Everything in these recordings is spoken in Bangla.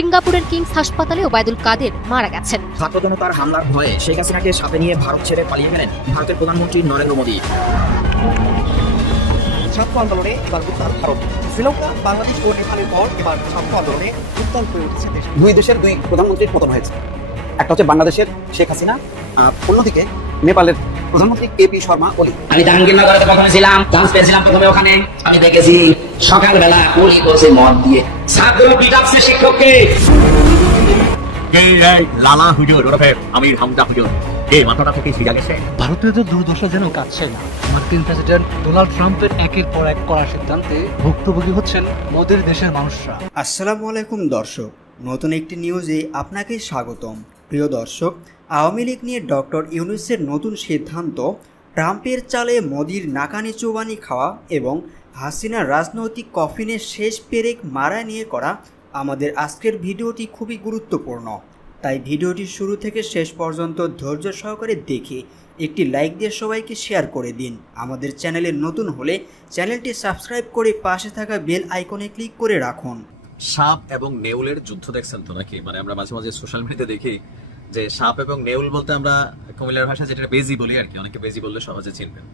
সিঙ্গাপুরের কিংস হাসপাতালে ওবায়দুল কাদের মারা গেছেন। ছাত্র জনতার হামলার ভয়ে শেখ হাসিনাকে সাথে নিয়ে ভারত ছেড়ে পালিয়ে গেলেন ভারতের প্রধানমন্ত্রী নরেন্দ্র মোদী। ছাত্র আন্দোলনে এবার উত্তাল ভারত। শ্রীলঙ্কা, বাংলাদেশ ও নেপালের পর এবার ছাত্র আন্দোলনে উত্তাল হয়ে উঠেছে দেশ। দুই দেশের দুই প্রধানমন্ত্রীর পতন হয়েছে। একটা হচ্ছে বাংলাদেশের শেখ হাসিনা, আর অন্যদিকে নেপালের প্রধানমন্ত্রী কেপি শর্মা ওলি। আমি জাহাঙ্গীরনগরে প্রথমে ছিলাম, চান্স পেয়েছিলাম প্রথমে ওখানে। আমি দেখেছি সকালবেলা গুলি করছে মদ দিয়ে, ছাত্র পিটাচ্ছে শিক্ষককে। লালা হুজুর ওরফে আমির হামজা হুজুর, এই মাথাটা থেকে শিখা গেছে। ভারতীয় দুর্দশা যেন কাটছে না। মার্কিন প্রেসিডেন্ট ডোনাল্ড ট্রাম্পের একের পর এক কড়া সিদ্ধান্তে ভুক্তভোগী হচ্ছেন মোদির দেশের মানুষরা। আসসালামু আলাইকুম দর্শক, নতুন একটি নিউজে আপনাকে স্বাগতম। প্রিয় দর্শক, আওয়ামী লীগ নিয়ে ডক্টর ইউনূসের নতুন সিদ্ধান্ত, ট্রাম্পের চালে মোদির নাকানি চুবানি খাওয়া এবং হাসিনার রাজনৈতিক কফিনের শেষ পেরেক মারা নিয়ে করা আমাদের আজকের ভিডিওটি খুবই গুরুত্বপূর্ণ। তাই ভিডিওটি শুরু থেকে শেষ পর্যন্ত ধৈর্য সহকারে দেখে একটি লাইক দিয়ে সবাইকে শেয়ার করে দিন। আমাদের চ্যানেলে নতুন হলে চ্যানেলটি সাবস্ক্রাইব করে পাশে থাকা বেল আইকনে ক্লিক করে রাখুন। সাপ এবং নেউলের যুদ্ধ দেখছেন তো নাকি? মানে আমরা মাঝে মাঝে সোশ্যাল মিডিয়াতে দেখি যে সাপ এবং নেউল বলতে আমরা কুমিল্লার ভাষায় যেটা বেজি বলি আর কি, অনেকে বেজি বললে সহজে চিনবেন।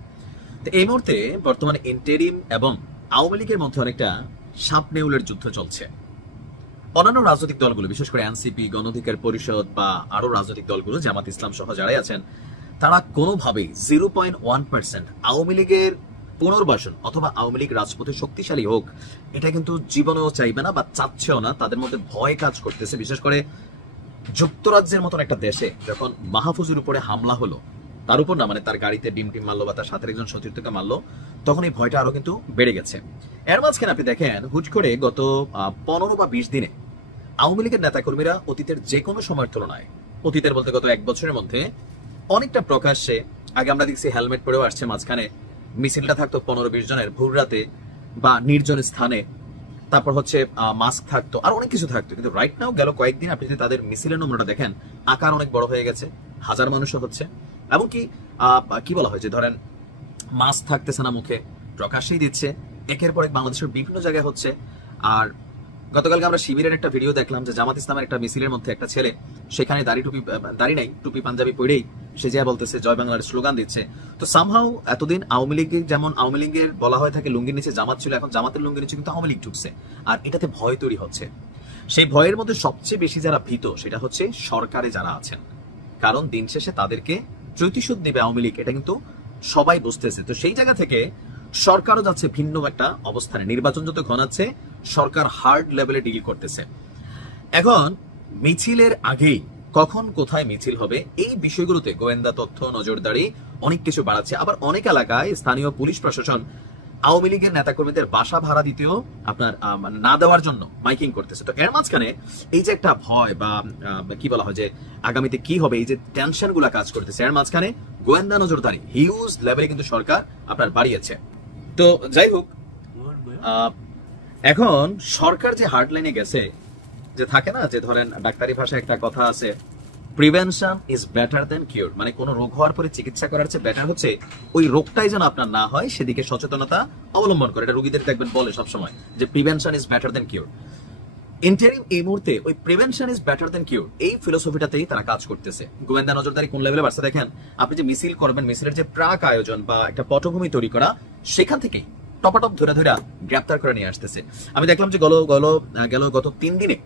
তো এই মুহূর্তে বর্তমানে ইন্টেরিম এবং আওয়ামী লীগের মধ্যে অনেকটা সাপ নেউলের যুদ্ধ চলছে। অন্যান্য রাজনৈতিক দলগুলো, বিশেষ করে এনসিপি, গণ অধিকার পরিষদ বা আরো রাজনৈতিক দলগুলো, জামাত ইসলাম সহ যারাই আছেন, তারা কোনোভাবেই 0.1% আওয়ামী লীগের পুনর্বাসন অথবা আওয়ামী লীগ রাজপথে শক্তিশালী হোক এটা কিন্তু জীবনেও চাইবে না বা চাচ্ছেও না। তাদের মধ্যে ভয় কাজ করতেছে। বিশেষ করে যুক্তরাজ্যের মতন একটা দেশে যখন মাহফুজের উপরে হামলা হলো, তার উপর না, মানে তার গাড়িতে ডিম টিম মারলো বা তার সাথে একজন সতীর্থকে মারলো, তখন এই ভয়টা আরো কিন্তু বেড়ে গেছে। এর মাঝখানে আপনি দেখেন হুট করে গত 15 বা 20 দিনে আওয়ামী লীগের নেতাকর্মীরা অতীতের যে কোনো সময়ের তুলনায়, অতীতের বলতে গত 1 বছরের মধ্যে অনেকটা প্রকাশ্যে, আগে আমরা দেখছি হেলমেট পরেও আসছে, মাঝখানে মিছিলটা থাকতো 15-20 জনের ভোর রাতে বা নির্জন স্থানে, তারপর হচ্ছে মাস্ক থাকতো, আর অনেক কিছু থাকতো। কিন্তু রাইট নাও গেল কয়েকদিন আপনি যদি তাদের মিছিলের নম্বরটা দেখেন, আকার অনেক বড় হয়ে গেছে, হাজার মানুষও হচ্ছে, এমনকি কি বলা হয় যে ধরেন মাস্ক থাকতেছে না মুখে, প্রকাশ্যেই দিচ্ছে, একের পর এক বাংলাদেশের বিভিন্ন জায়গায় হচ্ছে। আর গতকালকে আমরা শিবিরের একটা ভিডিও দেখলাম যে জামাত ইসলামের একটা মিছিলের মধ্যে একটা ছেলে সেখানে দাড়ি নাই, টুপি পাঞ্জাবি পরেই সে যা বলতেছে জয় বাংলার স্লোগান দিচ্ছে। তো সামহাও এতদিন আওয়ামী লীগের, যেমন আওয়ামী লীগের বলা হয়ে থাকে লুঙ্গির নিচে জামাত ছিল, এখন জামাতের লুঙ্গির নিচে কিন্তু আওয়ামী লীগ ঢুকছে, আর এটাতে ভয় তৈরি হচ্ছে। সেই ভয়ের মধ্যে সবচেয়ে বেশি যারা ভীত সেটা হচ্ছে সরকারে যারা আছেন, কারণ দিন শেষে তাদেরকে প্রতিশোধ দেবে আওয়ামী লীগ, এটা কিন্তু সবাই বুঝতেছে। তো সেই জায়গা থেকে সরকারও যাচ্ছে ভিন্ন একটা অবস্থানে। নির্বাচন যত ঘনাচ্ছে, সরকার হার্ড লেভেলে ডিল করতেছে। এখন মিছিলের আগেই কখন কোথায় মিছিল হবে এই বিষয়গুলোতে গোয়েন্দা তথ্য, নজরদারি অনেক কিছু বাড়াচ্ছে। আবার অনেক এলাকায় স্থানীয় পুলিশ প্রশাসন আওয়ামী লীগের নেতাকর্মীদের বাসা ভাড়া দিতেও আপনার না দেওয়ার জন্য মাইকিং করতেছে। তো এর মাঝখানে এই যে একটা ভয় বা কি বলা হয় যে আগামীতে কি হবে, এই যে টেনশন গুলা কাজ করতেছে, এর মাঝখানে গোয়েন্দা নজরদারি হিউজ লেভেলে কিন্তু সরকার আপনার বাড়িয়েছে। তো যাই হোক, এখন সরকার যে হার্ডলাইনে গেছে, যে থাকে না যে ধরেন ডাক্তারি ভাষায় একটা কথা আছে, প্রিভেনশন ইজ বেটার দেন কিউর, মানে কোন রোগ হওয়ার পরে চিকিৎসা করার চেয়ে বেটার হচ্ছে ওই রোগটাই যেন আপনার না হয় সেদিকে সচেতনতা অবলম্বন করে। এটা রোগীদের দেখবেন বলে সবসময় যে prevention is better than cure. Interim এই মুহূর্তে ওই prevention is better than cure এই ফিলোসফিটাতেই তারা কাজ করতেছে। গোয়েন্দা নজরদারি কোন লেভেলে বাড়ছে দেখেন। আপনি যে মিছিল করবেন, মিছিলের যে প্রাক আয়োজন বা একটা পটভূমি তৈরি করা, সেখান থেকেই টপাটপ ধরে ধরে গ্রেপ্তার করে নিয়ে আসতেছে। আমি দেখলাম যে গত 3 দিনে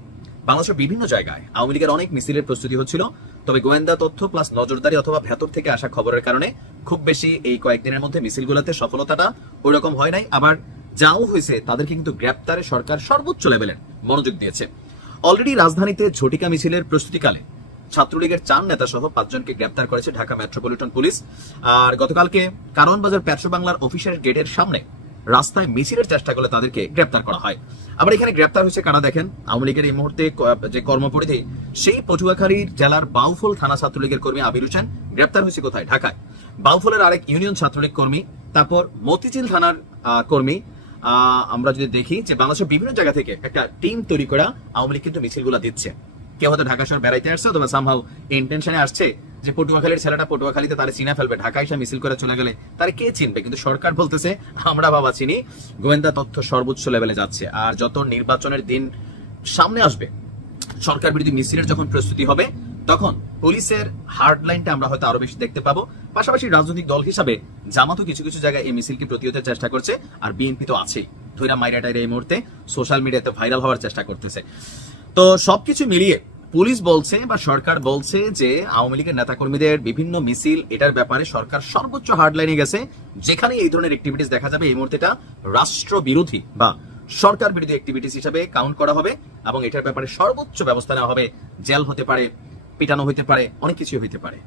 বাংলাদেশের বিভিন্ন জায়গায় আওয়ামী লীগের অনেক মিছিলের প্রস্তুতি হচ্ছিল, তবে গোয়েন্দা তথ্য প্লাস নজরদারি অথবা ভেতর থেকে আসা খবরের কারণে খুব বেশি এই কয়েকদিনের মধ্যে মিছিলগুলোতে সফলতাটা ওই রকম হয় নাই। আবার যাও হয়েছে তাদেরকে কিন্তু গ্রেপ্তারে সরকার সর্বোচ্চ লেভেলের মনোযোগ দিয়েছে। অলরেডি রাজধানীতে ঝটিকা মিছিলের প্রস্তুতিকালে ছাত্রলীগের 4 নেতা সহ 5 জনকে গ্রেপ্তার করেছে ঢাকা মেট্রোপলিটন পুলিশ। আর গতকালকে কারণ বাজার পেট্রো বাংলার অফিসের গেটের সামনে রাস্তায় মিছিলের চেষ্টা করলে তাদেরকে গ্রেপ্তার করা হয়। আবার এখানে গ্রেপ্তার হয়েছে কারা দেখেন, আওয়ামী লীগের এই মুহূর্তে যে কর্মপরিধি, সেই পটুয়াখালীর জেলার বাউফল থানা ছাত্রলীগের কর্মী আবির হোসেন গ্রেপ্তার হয়েছে কোথায়? ঢাকায়। বাউফলের আরেক ইউনিয়ন ছাত্রলীগ কর্মী, তারপর মতিঝিল থানার কর্মী। আমরা যদি দেখি যে বাংলাদেশের বিভিন্ন জায়গা থেকে একটা টিম তৈরি করা আওয়ামী লীগ কিন্তু মিছিলগুলো দিচ্ছে। কেউ হয়তো ঢাকা শহর বেড়াইতে আসছে অথবা সামহাউ ইন্টেনশনে আসছে যে পটুয়াখালীর ছেলেটা পটুয়াখালীতে তারা চিনা ফেলবে, ঢাকায় এসে মিছিল করে চলে গেলে তারা কে চিনবে? কিন্তু সরকার বলতেছে আমরা বাবা চিনি। গোয়েন্দা তথ্য সর্বোচ্চ লেভেলে যাচ্ছে। আর যত নির্বাচনের দিন সামনে আসবে সরকার বিরোধী মিছিলের যখন প্রস্তুতি হবে তখন পুলিশের হার্ড লাইনটা আমরা হয়তো আরো বেশি দেখতে পাবো। পাশাপাশি রাজনৈতিক দল হিসাবে জামাতও কিছু কিছু জায়গায় এই মিছিলকে প্রতিহতের চেষ্টা করছে, আর বিএনপি তো আছেই, ধৈরা মাইরা টাইরা এই মুহূর্তে সোশ্যাল মিডিয়াতে ভাইরাল হওয়ার চেষ্টা করতেছে। তো সবকিছু মিলিয়ে পুলিশ বলছে বা সরকার বলছে যে আওয়ামী লীগের নেতাকর্মীদের বিভিন্ন মিছিল, এটার ব্যাপারে সরকার সর্বোচ্চ হার্ডলাইনে গেছে। যেখানে এই ধরনের অ্যাক্টিভিটিস দেখা যাবে এই মুহূর্তে এটা রাষ্ট্র বিরোধী বা সরকার বিরোধী অ্যাক্টিভিটিস হিসেবে কাউন্ট করা হবে এবং এটার ব্যাপারে সর্বোচ্চ ব্যবস্থা নেওয়া হবে। জেল হতে পারে, পিটানো হইতে পারে, অনেক কিছু হইতে পারে।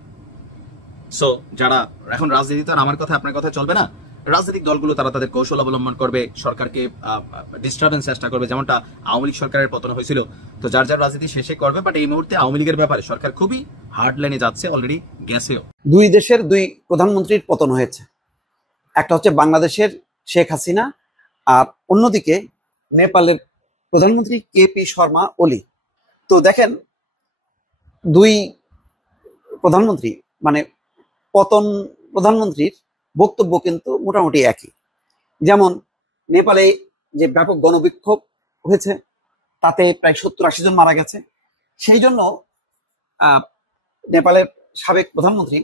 সো যারা এখন রাজনীতিতে আমার কথা আপনার কথা চলবে না, রাজনৈতিক দলগুলো তারা তাদের কৌশল অবলম্বন করবে, সরকারকে ডিস্টার্বেন্স চেষ্টা করবে, যেমনটা আওয়ামী লীগ সরকারের পতন হয়েছিল। তো যার যার রাজনীতি শেষে করবে, বাট এই মুহূর্তে আওয়ামী লীগের ব্যাপারে সরকার খুবই হার্ড লাইনে যাচ্ছে, অলরেডি গেছেও। দুই দেশের দুই প্রধানমন্ত্রীর পতন হয়েছে, একটা হচ্ছে বাংলাদেশের শেখ হাসিনা আর অন্যদিকে নেপালের প্রধানমন্ত্রী কেপি শর্মা ওলি। তো দেখেন দুই প্রধানমন্ত্রী মানে পতন প্রধানমন্ত্রীর বক্তব্য কিন্তু মোটামুটি একই। যেমন নেপালে যে ব্যাপক গণবিক্ষোভ হয়েছে তাতে প্রায় 70-80 জন মারা গেছে, সেই জন্য নেপালের সাবেক প্রধানমন্ত্রী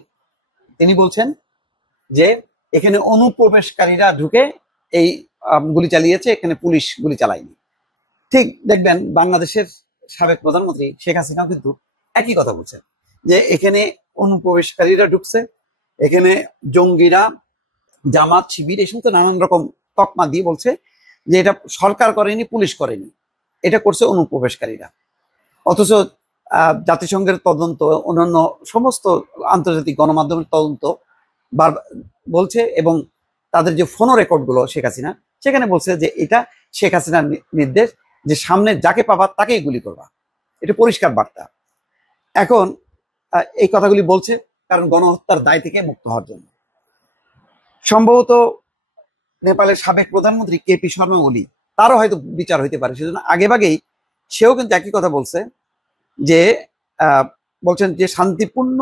তিনি বলছেন যে এখানে অনুপ্রবেশকারীরা ঢুকে এই গুলি চালিয়েছে, এখানে পুলিশ গুলি চালায়নি। ঠিক দেখবেন বাংলাদেশের সাবেক প্রধানমন্ত্রী শেখ হাসিনাও কিন্তু একই কথা বলছেন যে এখানে অনুপ্রবেশকারীরা ঢুকছে, এখানে জঙ্গিরা, জামাত, শিবির এই সমস্ত নানান রকম তকমা দিয়ে বলছে যে এটা সরকার করেনি, পুলিশ করেনি, এটা করছে অনুপ্রবেশকারীরা। অথচ জাতিসংঘের তদন্ত, অন্যান্য সমস্ত আন্তর্জাতিক গণমাধ্যমের তদন্ত বলছে এবং তাদের যে ফোন রেকর্ড গুলো শেখ হাসিনা, সেখানে বলছে যে এটা শেখ হাসিনার নির্দেশ যে সামনে যাকে পাবা তাকেই গুলি করবা, এটা পরিষ্কার বার্তা। এখন এই কথাগুলি বলছে কারণ গণহত্যার দায় থেকে মুক্ত হওয়ার জন্য। সম্ভবত নেপালের সাবেক প্রধানমন্ত্রী কেপি শর্মা ওলি তারও হয়তো বিচার হইতে পারে, সেজন্য আগেভাগেই সেও কিন্তু একই কথা বলছে যে বলছেন যে শান্তিপূর্ণ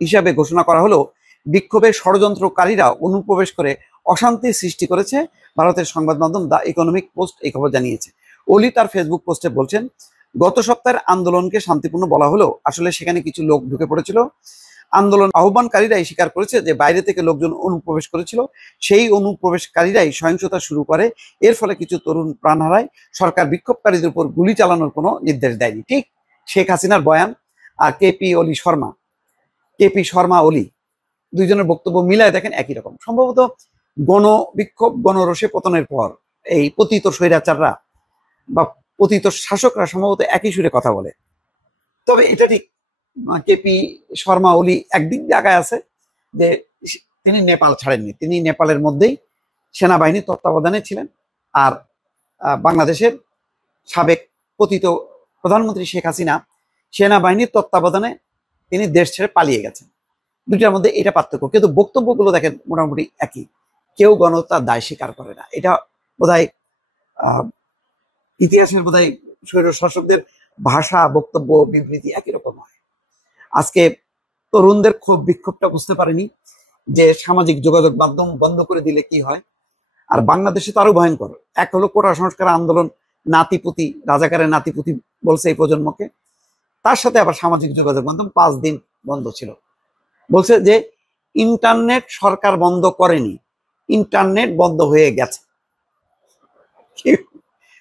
হিসাবে ঘোষণা করা হলো বিক্ষোভের ষড়যন্ত্রকারীরা অনুপ্রবেশ করে অশান্তি সৃষ্টি করেছে। ভারতের সংবাদ মাধ্যম দ্য ইকোনমিক পোস্ট এই খবর জানিয়েছে। ওলি তার ফেসবুক পোস্টে বলছেন, গত সপ্তাহের আন্দোলনকে শান্তিপূর্ণ বলা হলো, আসলে সেখানে কিছু লোক ঢুকে পড়েছিল। আন্দোলন আহ্বানকারীরাই স্বীকার করেছে যে বাইরে থেকে লোকজন অনুপ্রবেশ করেছিল, সেই অনুপ্রবেশকারীরাই সহিংসতা শুরু করে, এর ফলে কিছু তরুণ প্রাণ হারায়। সরকার বিক্ষোভকারীদের উপর গুলি চালানোর কোনো নির্দেশ দেয়নি। ঠিক শেখ হাসিনার বয়ান আর কেপি শর্মা ওলি দুইজনের বক্তব্য মিলায় দেখেন একই রকম। সম্ভবত গণবিক্ষোভ, গণরোষে পতনের পর এই পতিত স্বৈরাচাররা বা পতিত শাসকরা সম্ভবত একই সুরে কথা বলে। তবে এটা ঠিক কেপি শর্মা ওলি একদিক দিয়ে আগায় আছে যে তিনি নেপাল ছাড়েননি, তিনি নেপালের মধ্যেই সেনাবাহিনীর তত্ত্বাবধানে ছিলেন, আর বাংলাদেশের সাবেক পতিত প্রধানমন্ত্রী শেখ হাসিনা সেনাবাহিনীর তত্ত্বাবধানে তিনি দেশ ছেড়ে পালিয়ে গেছেন। দুটার মধ্যে এটা পার্থক্য, কিন্তু বক্তব্যগুলো দেখেন মোটামুটি একই। কেউ গণহত্যার দায় স্বীকার করে না। এটা বোধহয় ইতিহাসের বোধহয় স্বৈর শাসকদের ভাষা, বক্তব্য, বিবৃতি একই রকম হয়। আজকে তরুণদের ক্ষোভ বিক্ষোভটা বুঝতে পারেনি যে সামাজিক যোগাযোগ মাধ্যম বন্ধ করে দিলে কি হয়। আর বাংলাদেশে তো আরো ভয়ঙ্কর। এক হলো কোটা সংস্কার আন্দোলন, নাতিপুতি, রাজাকারের নাতিপুতি বলছে এই প্রজন্মকে। তার সাথে আবার সামাজিক যোগাযোগ মাধ্যম 5 দিন বন্ধ ছিল। বলছে যে ইন্টারনেট সরকার বন্ধ করেনি, ইন্টারনেট বন্ধ হয়ে গেছে।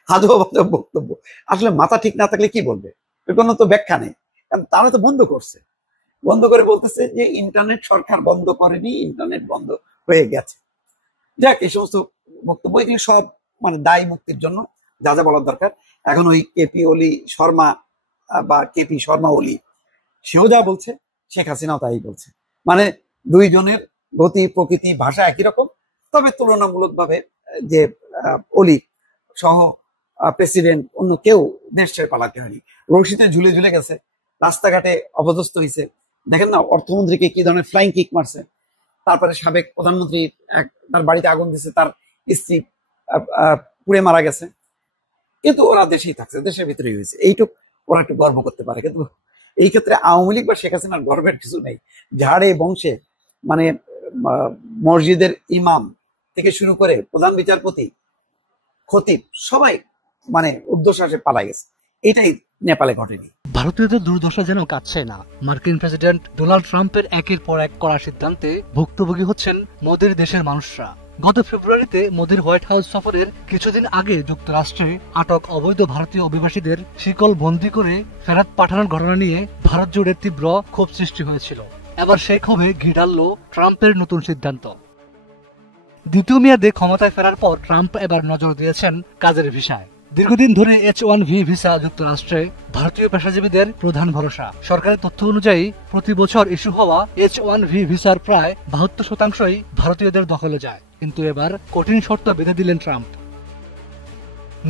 আজব বক্তব্য। আসলে মাথা ঠিক না থাকলে কি বলবে, কোনো তো ব্যাখ্যা নেই। কারণ তারা তো বন্ধ করছে, বন্ধ করে বলতেছে যে ইন্টারনেট সরকার বন্ধ করেনি, ইন্টারনেট বন্ধ হয়ে গেছে। যাক, এই সমস্ত বক্তব্য এগুলি সব মানে দায় মুক্তির জন্য যা যা বলার দরকার। এখন ওই কেপি শর্মা ওলি সেও যা বলছে, শেখ হাসিনাও তাই বলছে। মানে দুইজনের গতি, প্রকৃতি, ভাষা একই রকম, তবে তুলনামূলকভাবে যে ওলি সহ প্রেসিডেন্ট অন্য কেউ দেশ ছেড়ে পালাতে হয়নি। রশিতে ঝুলে ঝুলে গেছে, রাস্তাঘাটে অপদস্থ হয়েছে। দেখেন না অর্থমন্ত্রীকে কি ধরনের ফ্লাইং কিক মারছে। তারপরে সাবেক প্রধানমন্ত্রী তার বাড়িতে আগুন দিচ্ছে, তার স্ত্রী পুড়ে মারা গেছে, কিন্তু ওরা দেশেই থাকছে, দেশের ভিতরেই হয়েছে। এইটুক ওরা একটু গর্ব করতে পারে। কিন্তু এই ক্ষেত্রে আওয়ামী লীগ বা শেখ হাসিনার গর্বের কিছু নেই। ঝাড়ে বংশে মানে মসজিদের ইমাম থেকে শুরু করে প্রধান বিচারপতি, খতিব সবাই মানে ঊর্ধ্বশ্বাসে পালা গেছে। এটাই নেপালে ঘটেনি। ভারতীয়দের দুর্দশা যেন কাটছে না। মার্কিন প্রেসিডেন্ট ডোনাল্ড ট্রাম্পের একের পর এক কড়া সিদ্ধান্তে ভুক্তভোগী হচ্ছেন মোদির দেশের মানুষরা। গত ফেব্রুয়ারিতে মোদির হোয়াইট হাউস সফরের কিছুদিন আগে যুক্তরাষ্ট্রে আটক অবৈধ ভারতীয় অভিবাসীদের শিকল বন্দী করে ফেরত পাঠানোর ঘটনা নিয়ে ভারত জুড়ে তীব্র ক্ষোভ সৃষ্টি হয়েছিল। এবার সেই ক্ষোভে ঘি ঢালল ট্রাম্পের নতুন সিদ্ধান্ত। দ্বিতীয় মেয়াদে ক্ষমতায় ফেরার পর ট্রাম্প এবার নজর দিয়েছেন কাজের ভিসায়। দীর্ঘদিন ধরে H-1B ভিসা যুক্তরাষ্ট্রে ভারতীয় পেশাজীবীদের প্রধান ভরসা। সরকারি তথ্য অনুযায়ী প্রতি বছর ইস্যু হওয়া H-1B ভিসার প্রায় 72% ভারতীয়দের দখলে যায়। কিন্তু এবার কঠিন শর্ত বেঁধে দিলেন ট্রাম্প।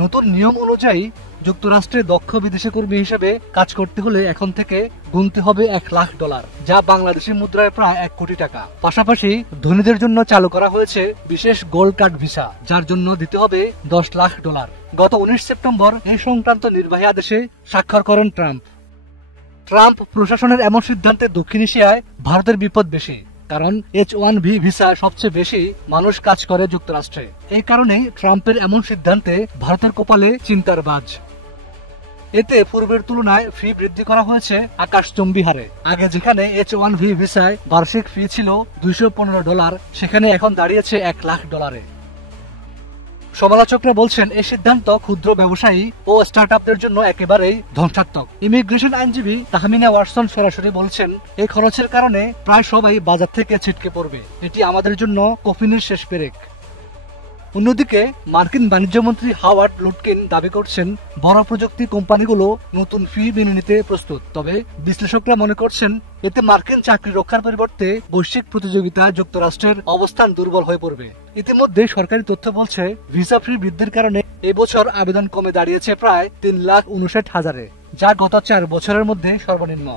নতুন নিয়ম অনুযায়ী যুক্তরাষ্ট্রে দক্ষ বিদেশি কর্মী হিসেবে কাজ করতে হলে এখন থেকে গুনতে হবে $1 লাখ, যা বাংলাদেশি মুদ্রায় প্রায় 1 কোটি টাকা। পাশাপাশি ধনীদের জন্য চালু করা হয়েছে বিশেষ গোল্ড কার্ড ভিসা, যার জন্য দিতে হবে $10 লাখ। গত 19 সেপ্টেম্বর এই সংক্রান্ত নির্বাহী আদেশে স্বাক্ষর করেন ট্রাম্প। ট্রাম্প প্রশাসনের এমন সিদ্ধান্তে দক্ষিণ এশিয়ায় ভারতের বিপদ বেশি, কারণ H-1B ভিসায় সবচেয়ে বেশি মানুষ কাজ করে যুক্তরাষ্ট্রে। এই কারণে ট্রাম্পের এমন সিদ্ধান্তে ভারতের কপালে চিন্তার বাজ। এতে পূর্বের তুলনায় ফি বৃদ্ধি করা হয়েছে আকাশচুম্বী হারে। আগে যেখানে H-1B ভিসায় বার্ষিক ফি ছিল $215, সেখানে এখন দাঁড়িয়েছে $1 লাখ। সমালোচকরা বলছেন এই সিদ্ধান্ত ক্ষুদ্র ব্যবসায়ী ও স্টার্টআপদের জন্য একেবারেই ধ্বংসাত্মক। ইমিগ্রেশন আইনজীবী তাহমিনা ওয়াটসন সরাসরি বলছেন, এই খরচের কারণে প্রায় সবাই বাজার থেকে ছিটকে পড়বে। এটি আমাদের জন্য কফিনের শেষ পেরেক। অন্যদিকে মার্কিন বাণিজ্য মন্ত্রী হাওয়ার্ড লুটকিন দাবি করছেন বড় প্রযুক্তি কোম্পানিগুলো নতুন ফি মেনে নিতে প্রস্তুত। তবে বিশ্লেষকরা মনে করছেন এতে মার্কিন চাকরি রক্ষার পরিবর্তে বৈশ্বিক প্রতিযোগিতায় যুক্তরাষ্ট্রের অবস্থান দুর্বল হয়ে পড়বে। ইতিমধ্যে সরকারি তথ্য বলছে ভিসা ফি বৃদ্ধির কারণে এবছর আবেদন কমে দাঁড়িয়েছে প্রায় 3,59,000-এ, যা গত 4 বছরের মধ্যে সর্বনিম্ন।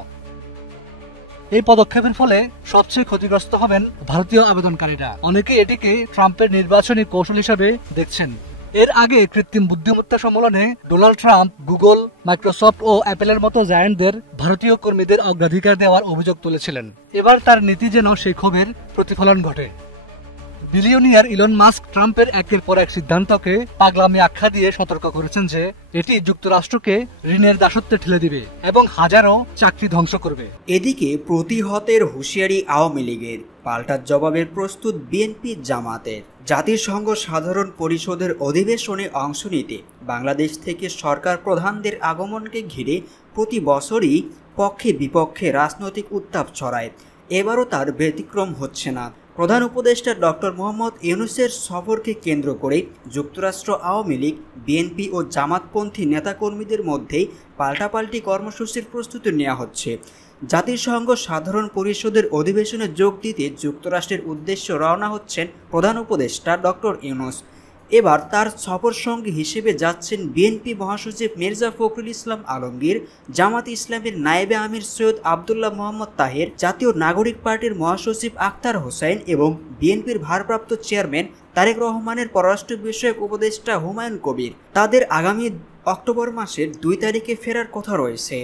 এই পদক্ষেপের ফলে সবচেয়ে ক্ষতিগ্রস্ত হবেন ভারতীয় আবেদনকারীরা। অনেকে এটিকে ট্রাম্পের নির্বাচনী কৌশল হিসেবে দেখছেন। এর আগে কৃত্রিম বুদ্ধিমত্তা সম্মেলনে ডোনাল্ড ট্রাম্প গুগল, মাইক্রোসফট ও অ্যাপেলের মতো জায়ান্টদের ভারতীয় কর্মীদের অগ্রাধিকার দেওয়ার অভিযোগ তুলেছিলেন। এবার তার নীতি যেন সেই ক্ষোভের প্রতিফলন ঘটে। বিলিয়নিয়ার ইলন মাস্ক ট্রাম্পের একের পর এক সিদ্ধান্তকে পাগলামি আখ্যা দিয়ে সতর্ক করেছেন যে এটি যুক্তরাষ্ট্রকে ঋণের দাসত্বে ঠেলে দিবে এবং হাজারো চাকরি ধ্বংস করবে। এদিকে প্রতিহতের হুঁশিয়ারি আওয়ামী লীগের, পাল্টা জবাবের প্রস্তুত বিএনপি জামাতের। জাতিসংঘ সাধারণ পরিষদের অধিবেশনে অংশ নিতে বাংলাদেশ থেকে সরকার প্রধানদের আগমনকে ঘিরে প্রতি বছরই পক্ষে বিপক্ষে রাজনৈতিক উত্তাপ ছড়ায়। এবারও তার ব্যতিক্রম হচ্ছে না। প্রধান উপদেষ্টা ডক্টর মোহাম্মদ ইউনূসের সফরকে কেন্দ্র করে যুক্তরাষ্ট্র আওয়ামী লীগ, বিএনপি ও জামাতপন্থী নেতাকর্মীদের মধ্যেই পাল্টাপাল্টি কর্মসূচির প্রস্তুতি নেওয়া হচ্ছে। জাতিসংঘ সাধারণ পরিষদের অধিবেশনে যোগ দিতে যুক্তরাষ্ট্রের উদ্দেশ্যে রওনা হচ্ছেন প্রধান উপদেষ্টা ডক্টর ইউনূস। এবার তার সফর সঙ্গী হিসেবে যাচ্ছেন বিএনপি মহাসচিব মির্জা ফখরুল ইসলাম আলমগীর, জামাত ইসলামের নায়েবে আমির সৈয়দ আবদুল্লাহ মোহাম্মদ তাহের, জাতীয় নাগরিক পার্টির মহাসচিব আখতার হোসেন এবং বিএনপির ভারপ্রাপ্ত চেয়ারম্যান তারেক রহমানের পররাষ্ট্র বিষয়ক উপদেষ্টা হুমায়ুন কবির। তাদের আগামী অক্টোবর মাসের 2 তারিখে ফেরার কথা রয়েছে।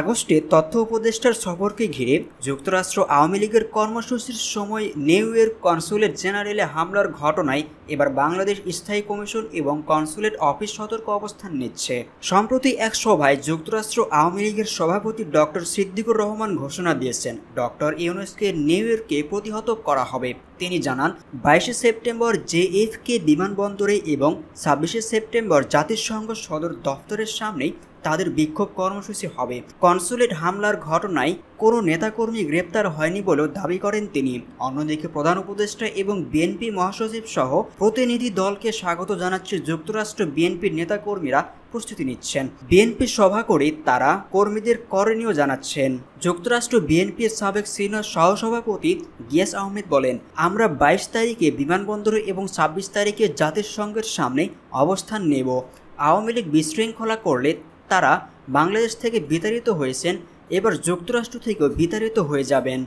আগস্টে তথ্য উপদেষ্টার সফরকে ঘিরে যুক্তরাষ্ট্র আওয়ামী লীগের কর্মসূচির সময় নিউ ইয়র্ক কনসুলেট জেনারেলে হামলার ঘটনায় এবার বাংলাদেশ স্থায়ী কমিশন এবং কনসুলেট অফিস সতর্ক অবস্থান নিচ্ছে। সম্প্রতি এক সভায় যুক্তরাষ্ট্র আওয়ামী লীগের সভাপতি ডক্টর সিদ্দিকুর রহমান ঘোষণা দিয়েছেন ডক্টর ইউনূসকে নিউ ইয়র্কে প্রতিহত করা হবে। তিনি জানান, 22 সেপ্টেম্বর JFK বিমানবন্দরে এবং 26 সেপ্টেম্বর জাতিসংঘ সদর দফতরের সামনেই তাদের বিক্ষোভ কর্মসূচি হবে। কনসুলেট হামলার ঘটনায় কোনো নেতাকর্মী গ্রেপ্তার হয়নি বলেও দাবি করেন তিনি। অন্যদিকে প্রধান উপদেষ্টা এবং বিএনপি মহাসচিব সহ প্রতিনিধি দলকে স্বাগত জানাচ্ছে যুক্তরাষ্ট্র। বিএনপির নেতাকর্মীরা প্রস্তুতি নিচ্ছেন। বিএনপি সভা করে তারা কর্মীদের করণীয় জানাচ্ছেন। যুক্তরাষ্ট্র বিএনপির সাবেক সিনিয়র সহসভাপতি গিয়াস আহমেদ বলেন, আমরা 22 তারিখে বিমানবন্দরে এবং 26 তারিখে জাতিসংঘের সামনে অবস্থান নেব। আওয়ামী লীগ বিশৃঙ্খলা করলে তারা বাংলাদেশ থেকে বিতাড়িত হয়েছেন, এবার যুক্তরাষ্ট্র থেকেও বিতাড়িত হয়ে যাবেন।